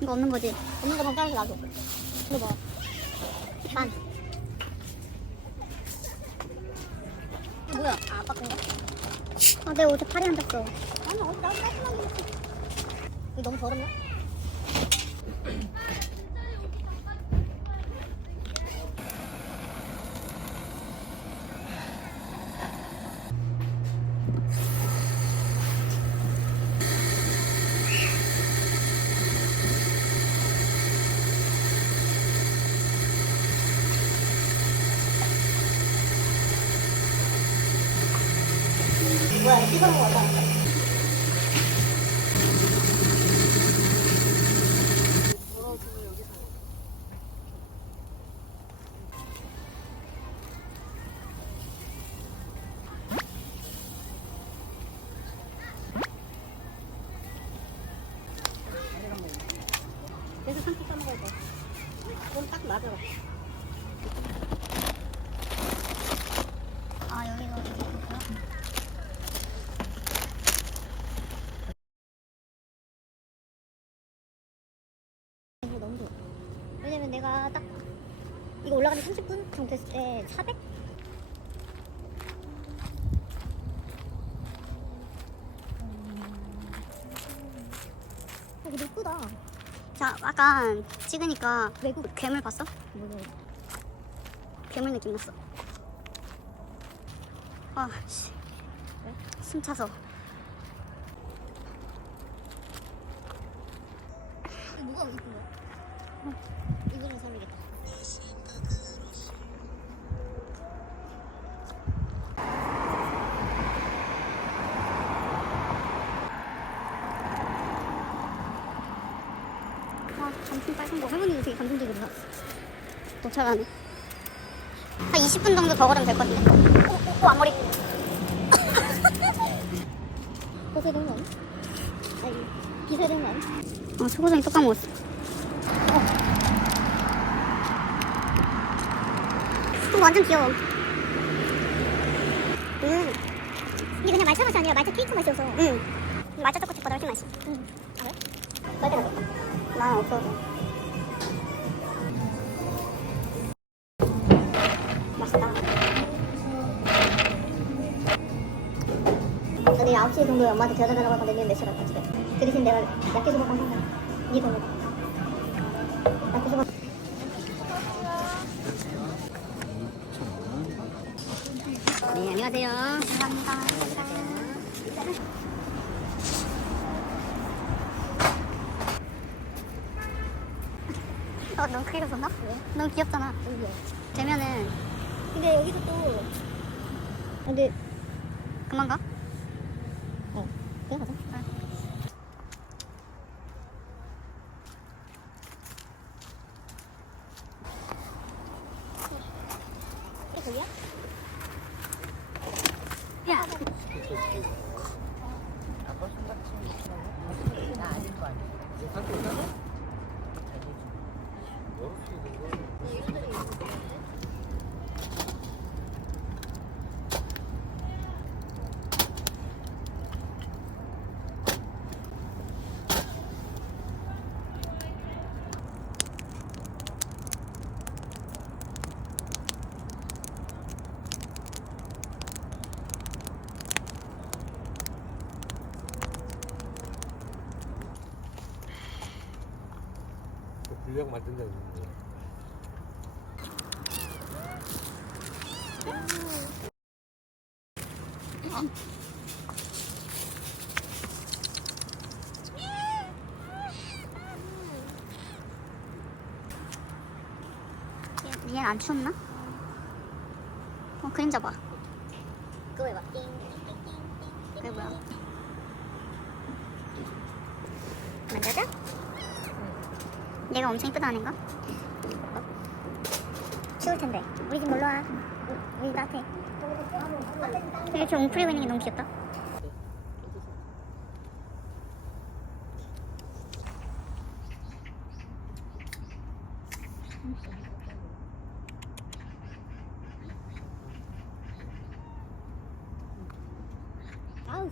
이거 없는 거지? 없는 거만 따라서 놔줘. 이거 봐. 반. 뭐야? 아, 아빠 건가? 아, 내 옷에 팔이 앉았어. 아니, 어디 나도 깔끔하게 먹어. 이거 너무 더럽나? 뭐야, 씻어 먹어봐. 그래서 삼겹 싸먹어야 돼. 그건 딱 맞아. 아, 여기가 어디구나. 이거 너무 좋아. 왜냐면 내가 딱 이거 올라가는 30분 정도 됐을 때 400? 여기 예쁘다. 자, 약간 찍으니까 외국 괴물 봤어? 뭐냐? 괴물 느낌 났어. 아, 씨. 왜? 숨 차서. 이거 뭐가 이쁜 거야? 이거는 설레겠다. 아, 단풍 빨간 거. 할머니도 되게 감동적이다. 도착하네. 한 20분 정도 더 걸으면 될 것 같은데? 앞머리. 벗어야 되는 거 아니야? 아니, 빗어야 되는 거 아니야? 아, 초고생이 또 까먹었어. 완전 귀여워. 이게 그냥 말차 맛이 아니라 말차 케이크 맛이어서. 말차 초코칩보다 훨씬 맛있어. 아, 그래? 빨대 가져올까? 난 없어도. 맛있다. 나 내일 9시 정도에 엄마한테 데려다 달라고 할 건데 내일 몇 시에 갈까 집에? 그 대신 내가 야끼소바 건 산다. 네 돈으로. 야끼소바. 네, 안녕하세요. 감사합니다. 너무 크게 웃었나? 왜? 너무 귀엽잖아. 왜? 되면은 근데 여기서 또. 근데 그만 가? 그냥 가자. 이게 저기야? 야, 분량 만든다 그러는데. 얘는 안 추웠나? 그림자 봐. 그거 해봐. 그게 뭐야? 만져줘? 얘가 엄청 이쁘다는 거? 추울 텐데. 우리 집 놀러 와. 우리 따뜻해. 이렇게 웅크리고 있는 게 너무 귀엽다. 아우.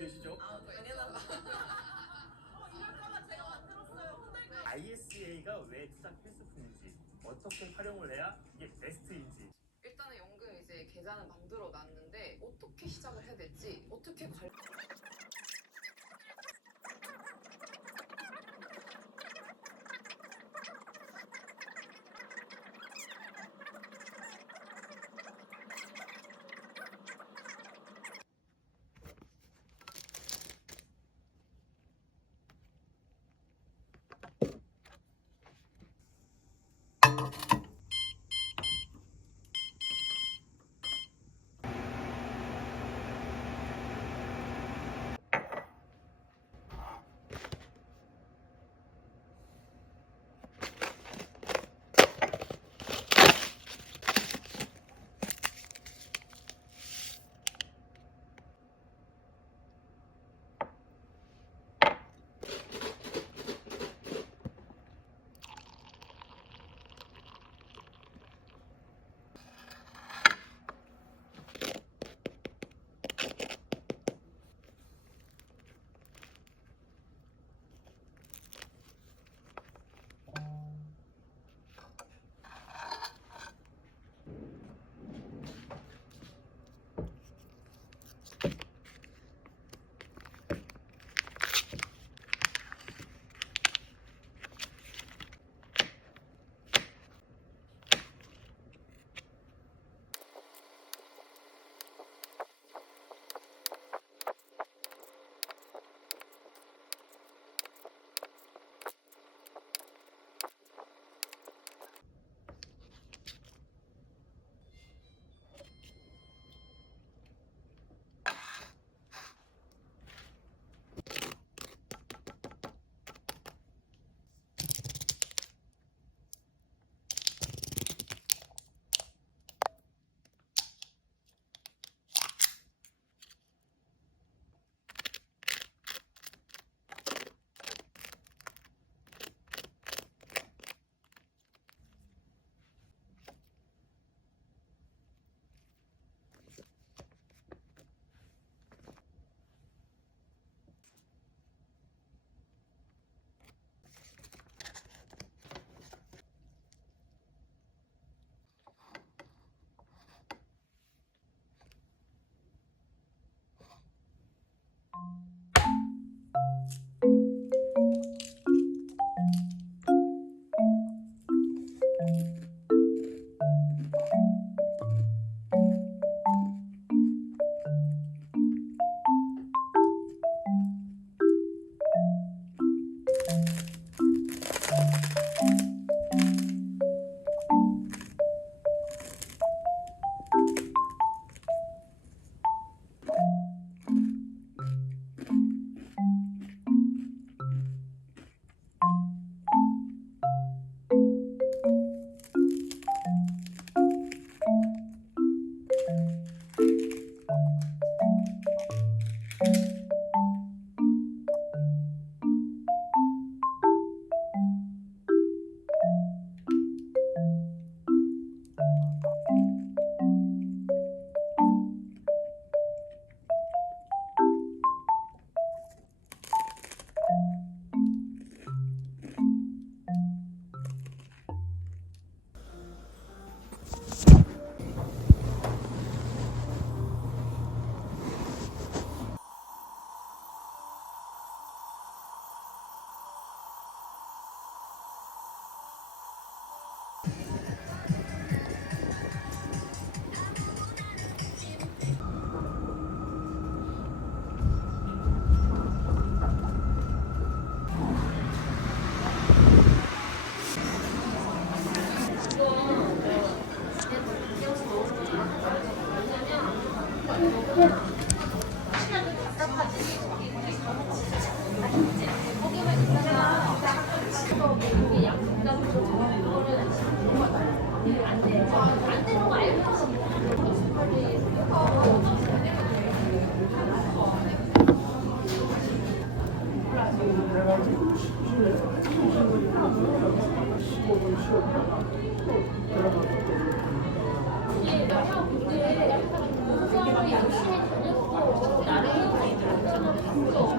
계시죠? ISA가 왜 투자 필수품인지, 어떻게 활용을 해야 이게 베스트인지. 일단은 연금 이제 계좌는 만들어 놨는데 어떻게 시작을 해야 될지, 어떻게 관리 열심히 다녔고 나를 가요?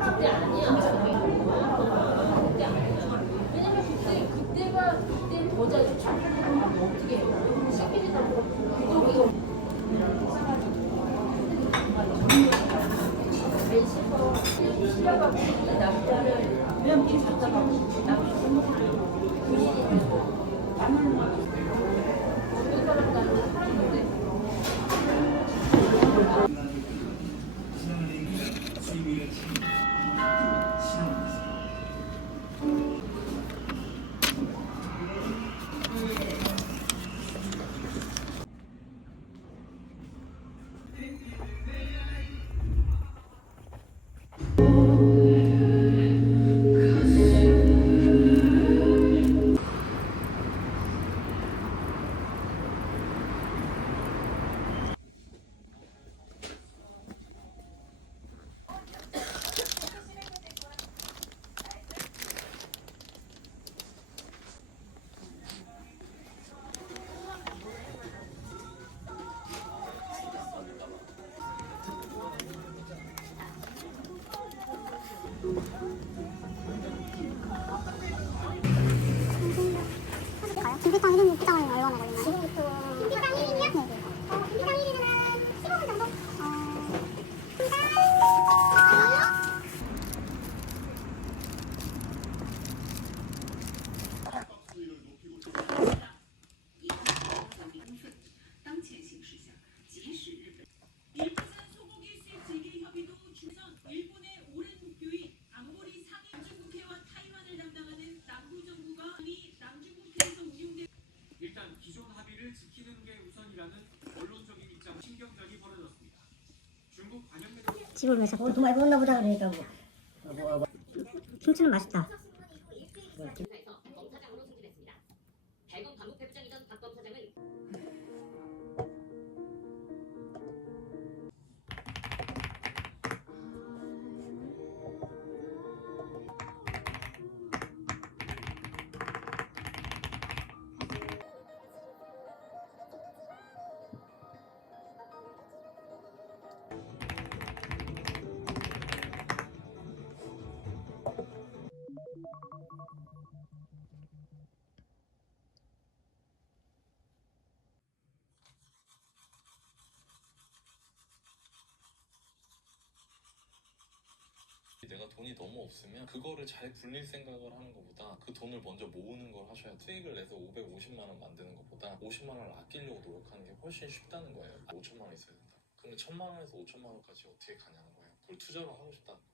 김피탕 1인 피탕은 얼마나 걸리나요? 지금부터 김피탕 1인이요? 네. 김피탕 1인은 한 15분 정도? 일본의 오랜 목표인 안보리 상임 남중국해와 타이완을 담당하는 남부정부가 이미 남중국해에서 운용된 일단 기존 합의를 지키는 게 우선이라는 원론적인 입장 신경전이 벌어졌습니다. 중국 관영 집을 왜 샀어? 돈 많이 벌었나 보다 그러니까 뭐. 김치는 맛있다. 검사장으로 승진했습니다. 대검 반부패부장이던 박 검사장은 내가 돈이 너무 없으면 그거를 잘 굴릴 생각을 하는 것보다 그 돈을 먼저 모으는 걸 하셔야 돼요. 수익을 내서 550만 원 만드는 것보다 50만 원을 아끼려고 노력하는 게 훨씬 쉽다는 거예요. 5천만 원 있어야 된다. 근데 1,000만 원에서 5천만 원까지 어떻게 가냐는 거예요. 그걸 투자로 하고 싶다는 거예요.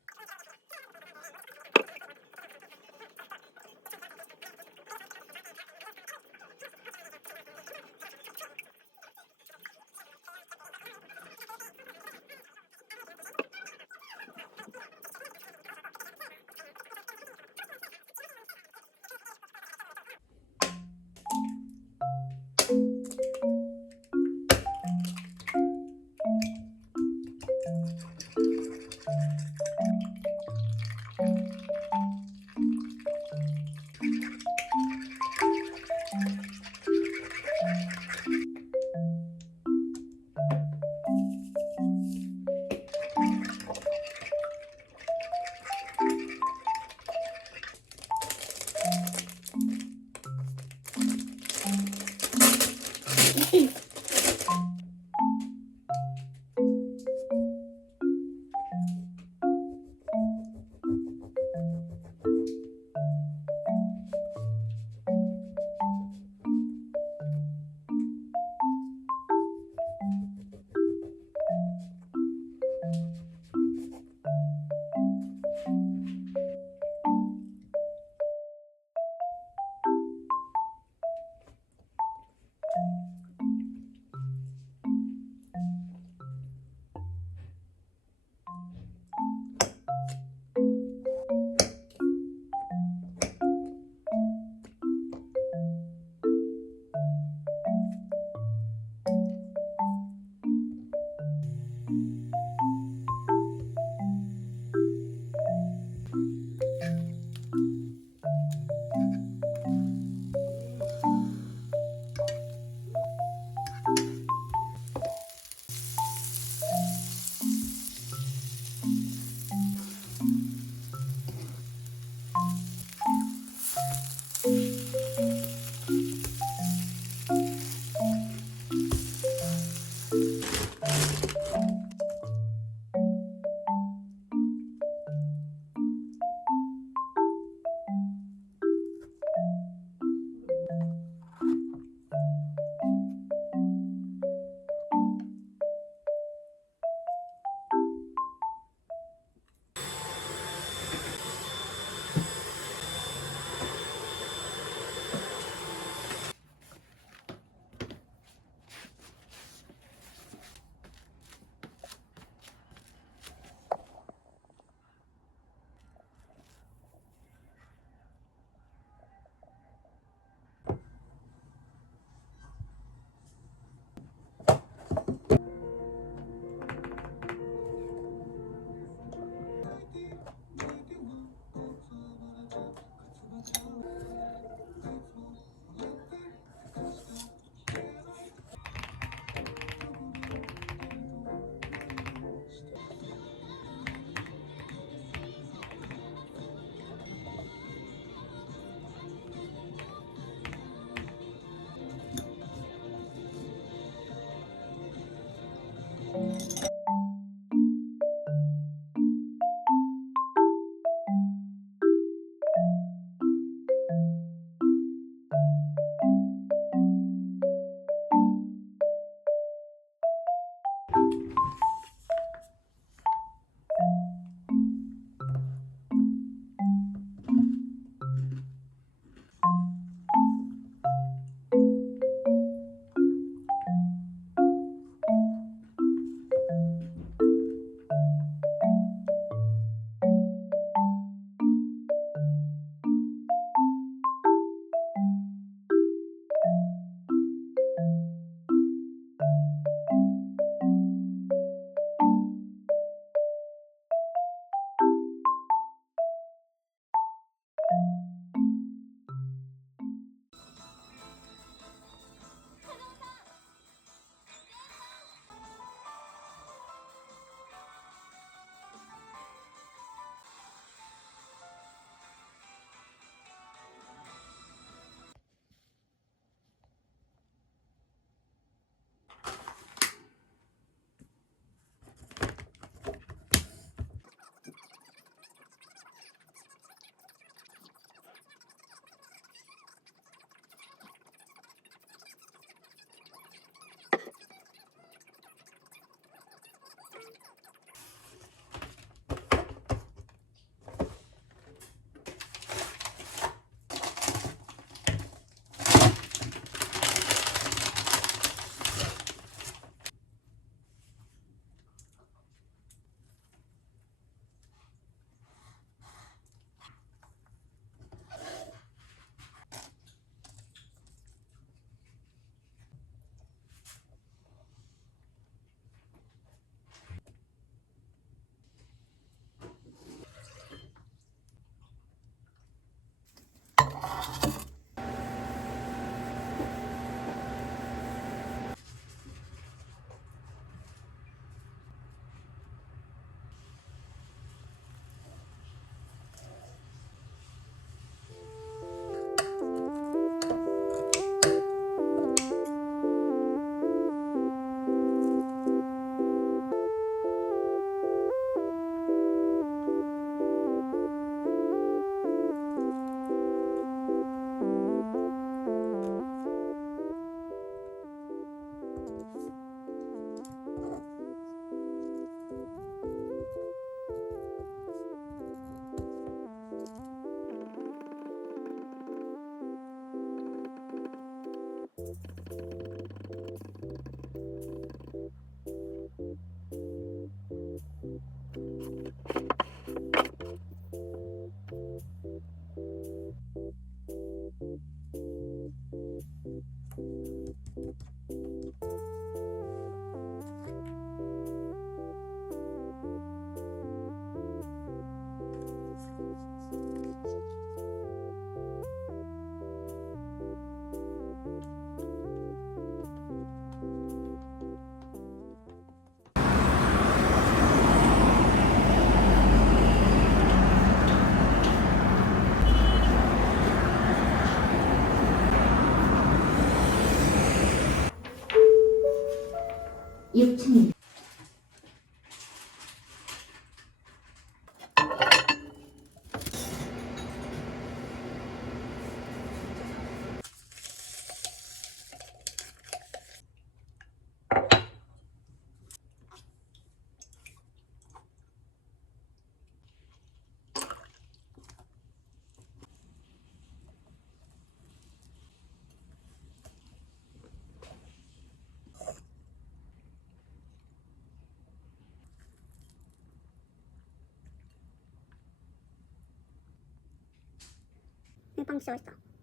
6층입니다. 빵 진짜 맛있다.